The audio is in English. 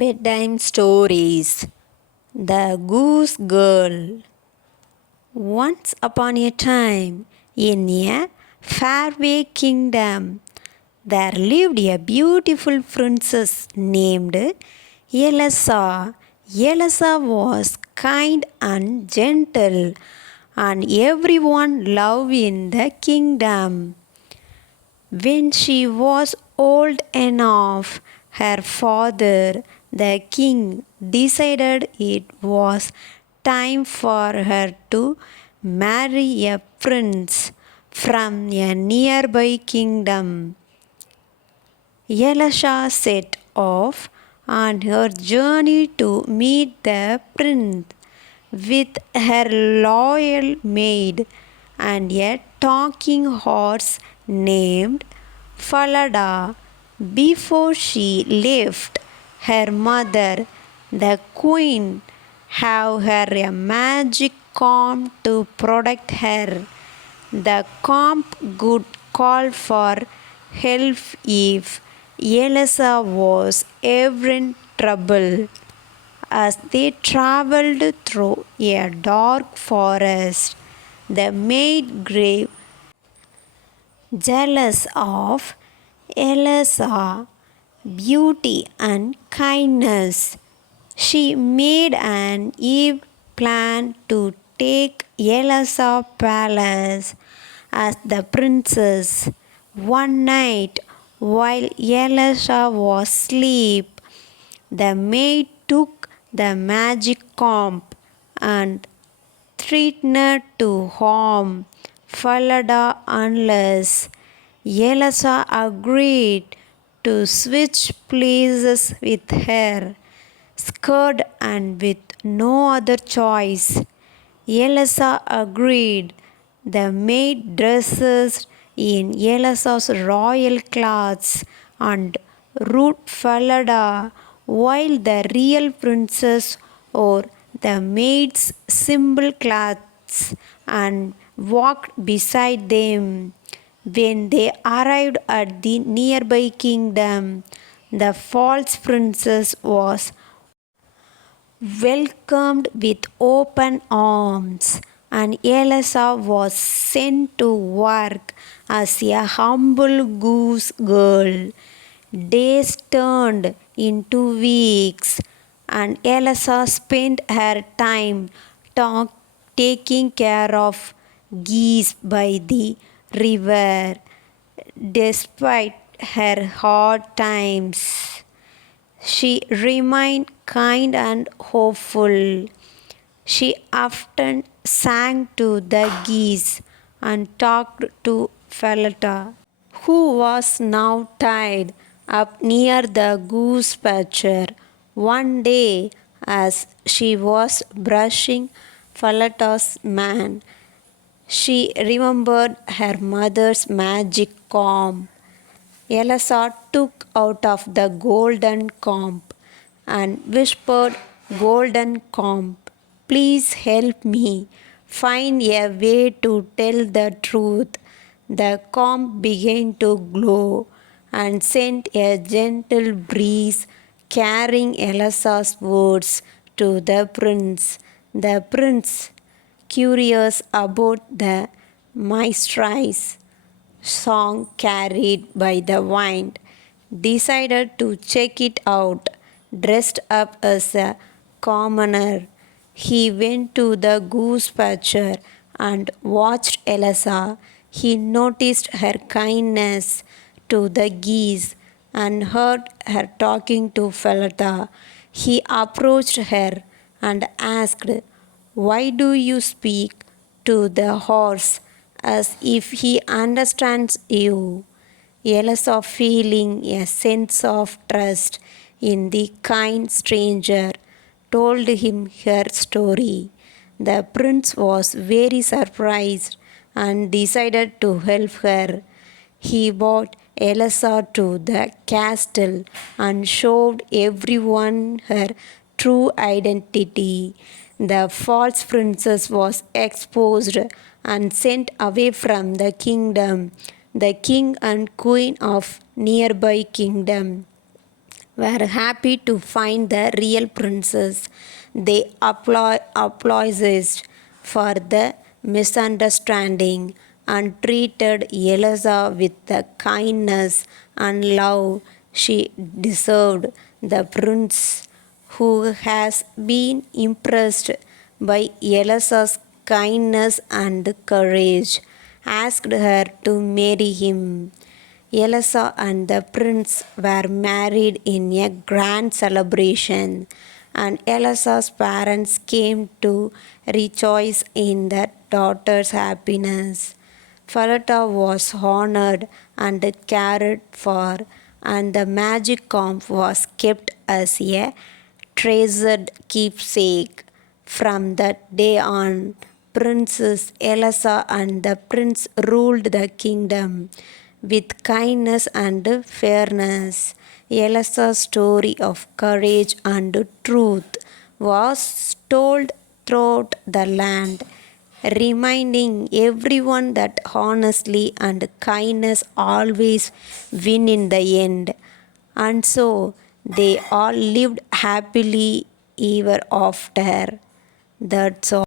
Bedtime stories. The Goose Girl. Once upon a time, in a faraway kingdom, there lived a beautiful princess named Elsa. Elsa was kind and gentle, and everyone loved in the kingdom. When she was old enough, her father, the king, decided it was time for her to marry a prince from a nearby kingdom. Elisha set off on her journey to meet the prince with her loyal maid and a talking horse named Falada. Before she left, her mother, the queen, have her a magic comb to protect her. The comb could call for help if Elsa was ever in trouble. As they traveled through a dark forest, the maid grew jealous of Elisa's beauty and kindness. She made an evil plan to take Elisa's palace as the princess. One night, while Elisa was asleep, the maid took the magic comb and threatened to harm Falada unless Elsa agreed to switch places with her. Scared and with no other choice, Elsa agreed. The maid dresses in Elsa's royal clothes and ruled Falada, while the real princess wore the maid's simple clothes and walked beside them. When they arrived at the nearby kingdom, the false princess was welcomed with open arms, and Elsa was sent to work as a humble goose girl. Days turned into weeks, and Elsa spent her time taking care of geese by the river. Despite her hard times, she remained kind and hopeful. She often sang to the geese and talked to Falata, who was now tied up near the goose pasture. One day, as she was brushing Falata's man, she remembered her mother's magic comb. Elsa took out of the golden comb and whispered, "Golden comb, please help me find a way to tell the truth." The comb began to glow and sent a gentle breeze carrying Elsa's words to the prince. The prince, curious about the mysterious song carried by the wind, decided to check it out. Dressed up as a commoner, he went to the goose pasture and watched Elsa. He noticed her kindness to the geese and heard her talking to Falata. He approached her and asked, "Why do you speak to the horse as if he understands you?" Elsa, feeling a sense of trust in the kind stranger, told him her story. The prince was very surprised and decided to help her. He brought Elsa to the castle and showed everyone her true identity. The false princess was exposed and sent away from the kingdom. The king and queen of nearby kingdom were happy to find the real princess. They apologized for the misunderstanding and treated Eliza with the kindness and love she deserved. The prince, who has been impressed by Eliza's kindness and courage, asked her to marry him. Eliza and the prince were married in a grand celebration, and Eliza's parents came to rejoice in their daughter's happiness. Faletta was honored and cared for, and the magic comb was kept as a treasured keepsake. From that day on, Princess Eliza and the prince ruled the kingdom with kindness and fairness. Eliza's story of courage and truth was told throughout the land, reminding everyone that honesty and kindness always win in the end. And so they all lived happily ever after. That's all.